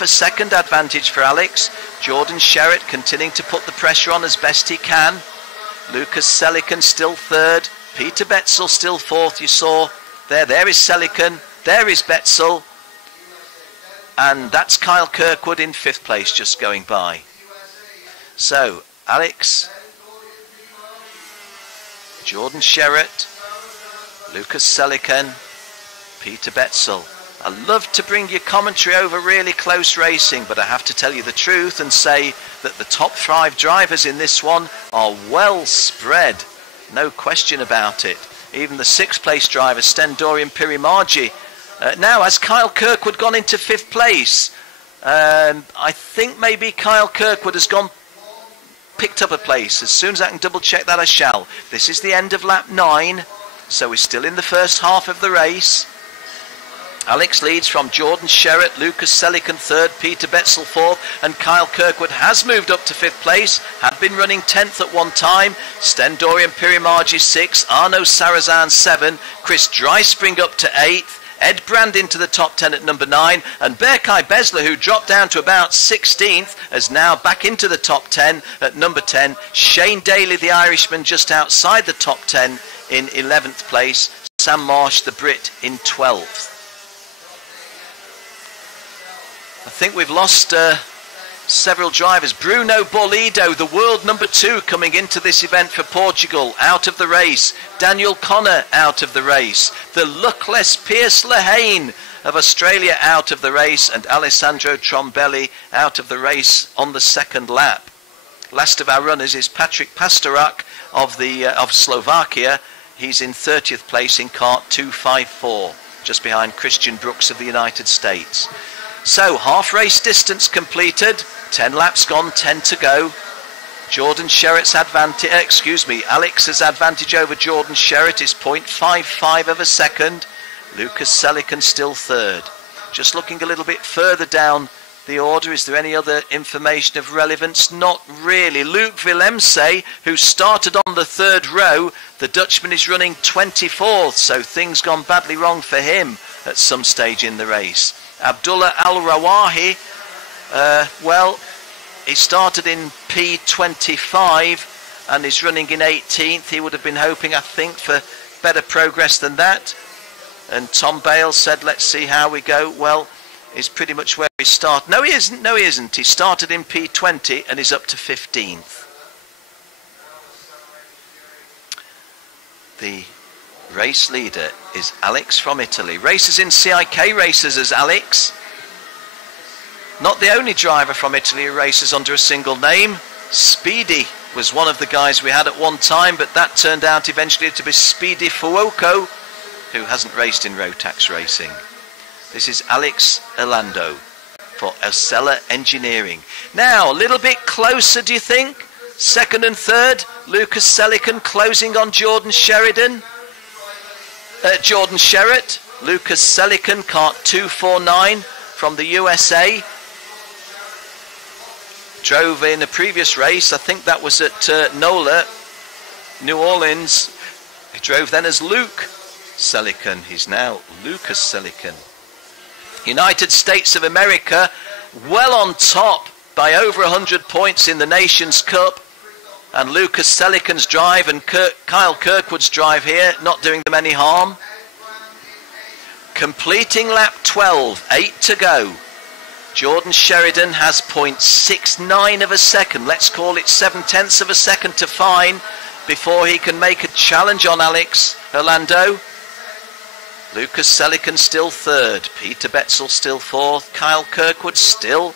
a second advantage for Alex. Jordan Sherritt continuing to put the pressure on as best he can. Lucas Selican still third. Peter Betzel still fourth. You saw there is Selican, there is Betzel, and that's Kyle Kirkwood in fifth place just going by. So Alex, Jordan Sherritt, Lucas Selican, Peter Betzel. I love to bring you commentary over really close racing, but I have to tell you the truth and say that the top 5 drivers in this one are well spread. No question about it. Even the 6th place driver, Stendorian Pirimargi. Now, has Kyle Kirkwood gone into 5th place? I think maybe Kyle Kirkwood has picked up a place. As soon as I can double check that, I shall. This is the end of lap 9, so we're still in the first half of the race. Alex leads from Jordan Sherritt, Lucas Selican third, Peter Betzel fourth, and Kyle Kirkwood has moved up to 5th place, had been running 10th at one time. Stendorian Pirimargi 6th, Arno Sarazan 7, Chris Dryspring up to 8th, Ed Brand into the top 10 at number 9, and Berkay Besler, who dropped down to about 16th, is now back into the top 10 at number 10. Shane Daly, the Irishman, just outside the top 10 in 11th place. Sam Marsh, the Brit, in 12th. I think we've lost several drivers. Bruno Bolido, the world number 2, coming into this event for Portugal, out of the race. Daniel Connor out of the race. The luckless Pierce Lehane of Australia out of the race, and Alessandro Trombelli out of the race on the second lap. Last of our runners is Patrick Pastorak of Slovakia. He's in 30th place in cart 254, just behind Christian Brooks of the United States. So, half race distance completed, 10 laps gone, 10 to go. Jordan Sherritt's advantage, Alex's advantage over Jordan Sherritt is 0.55 of a second. Lucas Selican still third. Just looking a little bit further down the order, is there any other information of relevance? Not really. Luke Willemse, who started on the 3rd row, the Dutchman is running 24th, so things gone badly wrong for him at some stage in the race. Abdullah Al-Rawahi, he started in P25 and is running in 18th. He would have been hoping, I think, for better progress than that. And Tom Bale said, let's see how we go. Well, he's pretty much where he started. No, he isn't. He started in P20 and is up to 15th. The race leader is Alex from Italy. Races in CIK races as Alex. Not the only driver from Italy who races under a single name. Speedy was one of the guys we had at one time, but that turned out eventually to be Speedy Fuoco, who hasn't raced in Rotax racing. This is Alex Orlando for Ocella Engineering. Now, a little bit closer, do you think? 2nd and 3rd, Lucas Selican closing on Jordan Sherritt. Lucas Selican, cart 249 from the USA. Drove in a previous race, I think that was at NOLA, New Orleans. He drove then as Luke Selican. He's now Lucas Selican. United States of America, well on top by over 100 points in the Nations Cup. And Lucas Selican's drive and Kyle Kirkwood's drive here, not doing them any harm. Completing lap 12, 8 to go. Jordan Sheridan has 0.69 of a second, let's call it 7/10 of a second to fine, before he can make a challenge on Alex Orlando. Lucas Selican still third, Peter Betzel still fourth, Kyle Kirkwood still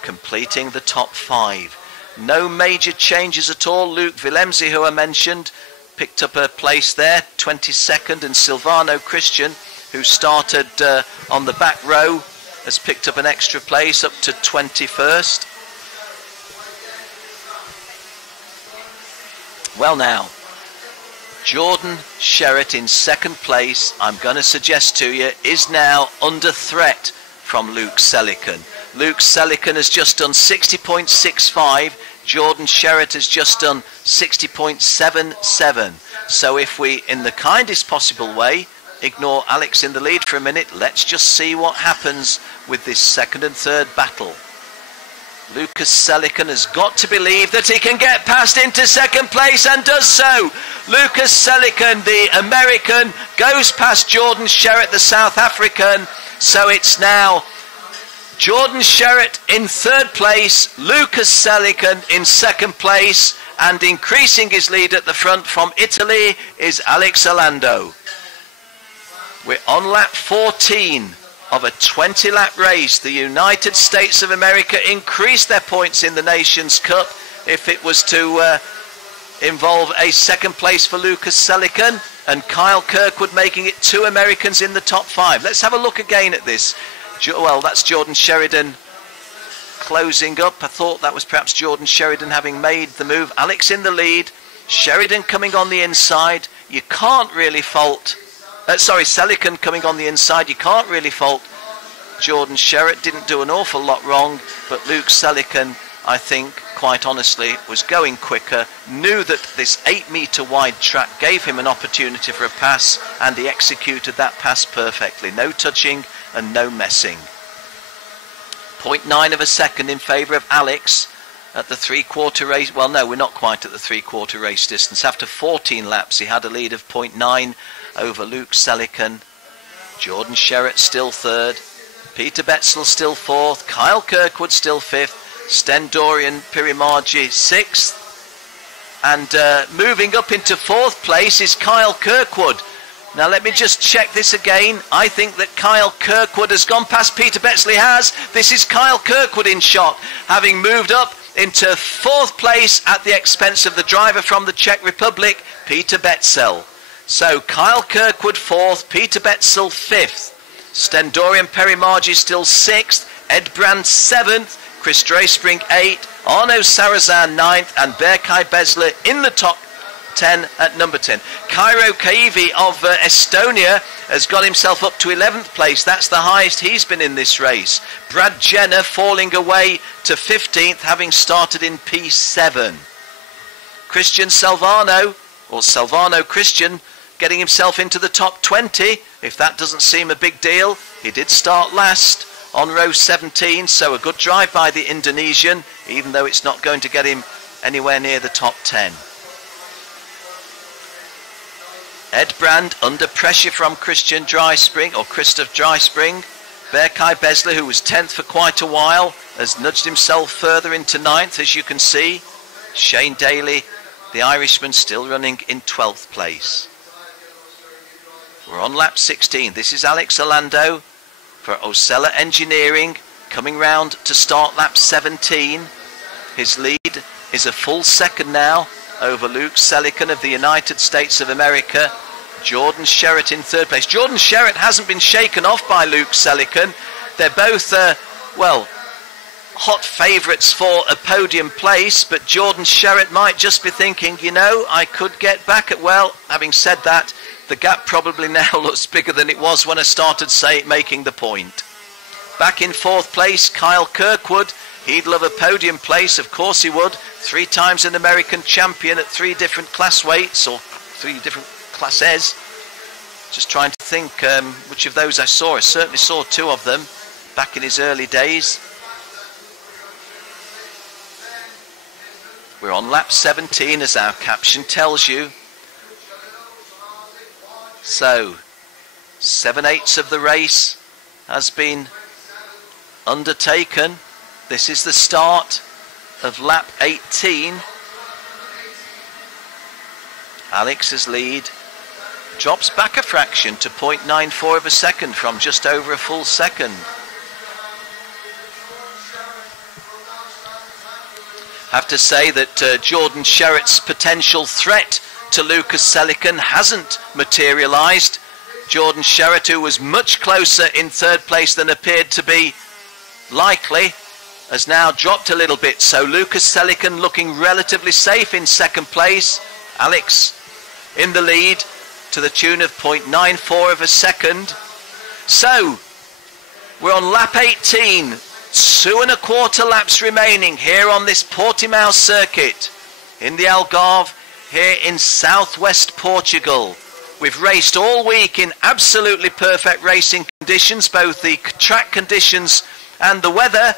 completing the top 5. No major changes at all. Luke Willemse, who I mentioned, picked up a place there, 22nd, and Silvano Christian, who started on the back row, has picked up an extra place up to 21st. Well now, Jordan Sherritt in 2nd place, I'm going to suggest to you, is now under threat from Luke Selican. Luke Selican has just done 60.65, Jordan Sherritt has just done 60.77. So if we, in the kindest possible way, ignore Alex in the lead for a minute. Let's just see what happens with this second and third battle. Lucas Selican has got to believe that he can get past into second place, and does so. Lucas Selican, the American, goes past Jordan Sherratt, the South African. So it's now Jordan Sherratt in third place, Lucas Selican in second place, and increasing his lead at the front from Italy is Alex Orlando. We're on lap 14 of a 20-lap race. The United States of America increased their points in the Nations Cup if it was to involve a second place for Lucas Selican, and Kyle Kirkwood making it 2 Americans in the top 5. Let's have a look again at this. Well, that's Jordan Sheridan closing up. I thought that was perhaps Jordan Sheridan having made the move. Alex in the lead, Sheridan coming on the inside. You can't really fault Selican coming on the inside. You can't really fault Jordan Sherratt. Didn't do an awful lot wrong, but Luke Selican, I think, quite honestly, was going quicker, knew that this 8-metre wide track gave him an opportunity for a pass, and he executed that pass perfectly. No touching and no messing. 0.9 of a second in favour of Alex at the 3/4 race. Well, no, we're not quite at the 3/4 race distance. After 14 laps, he had a lead of 0.9 over Luke Selican. Jordan Sherratt still third. Peter Betzel still fourth. Kyle Kirkwood still fifth. Stendorian Pirimarji sixth. And moving up into fourth place is Kyle Kirkwood. Now let me just check this again. I think that Kyle Kirkwood has gone past Peter Betzel. He has. This is Kyle Kirkwood in shot, having moved up into fourth place at the expense of the driver from the Czech Republic, Peter Betzel. So Kyle Kirkwood fourth, Peter Betzel fifth, Stendorian Pirimarji still sixth, Ed Brand seventh, Chris Dreyspring 8th, Arno Sarazan 9th, and Berkay Besler in the top 10 at number 10. Kairo Kaivi of Estonia has got himself up to 11th place. That's the highest he's been in this race. Brad Jenner falling away to 15th, having started in P7. Christian Salvano, or Salvano Christian, getting himself into the top 20. If that doesn't seem a big deal, he did start last on row 17, so a good drive by the Indonesian, even though it's not going to get him anywhere near the top 10. Ed Brand under pressure from Christian Dryspring, or Christoph Dryspring. Berkay Besler, who was 10th for quite a while, has nudged himself further into 9th, as you can see. Shane Daly, the Irishman, still running in 12th place. We're on lap 16. This is Alex Orlando for Osella Engineering, coming round to start lap 17. His lead is a full second now over Luke Selican of the United States of America. Jordan Sherratt in third place. Jordan Sherratt hasn't been shaken off by Luke Selican. They're both, hot favourites for a podium place, but Jordan Sherratt might just be thinking, you know, I could get back at, well, having said that, the gap probably now looks bigger than it was when I started making the point. Back in fourth place, Kyle Kirkwood. He'd love a podium place, of course he would. 3 times an American champion at 3 different class weights, or 3 different classes. Just trying to think which of those I saw. I certainly saw 2 of them back in his early days. We're on lap 17, as our caption tells you. So, 7/8 of the race has been undertaken. This is the start of lap 18. Alex's lead drops back a fraction to 0.94 of a second from just over a full second. Have to say that Jordan Sherratt's potential threat to Lucas Selican hasn't materialised. Jordan Sherratt, who was much closer in third place than appeared to be likely, has now dropped a little bit. So Lucas Selican looking relatively safe in second place. Alex in the lead to the tune of 0.94 of a second. So we're on lap 18. 2 1/4 laps remaining here on this Portimão circuit in the Algarve here in southwest Portugal. We've raced all week in absolutely perfect racing conditions, both the track conditions and the weather.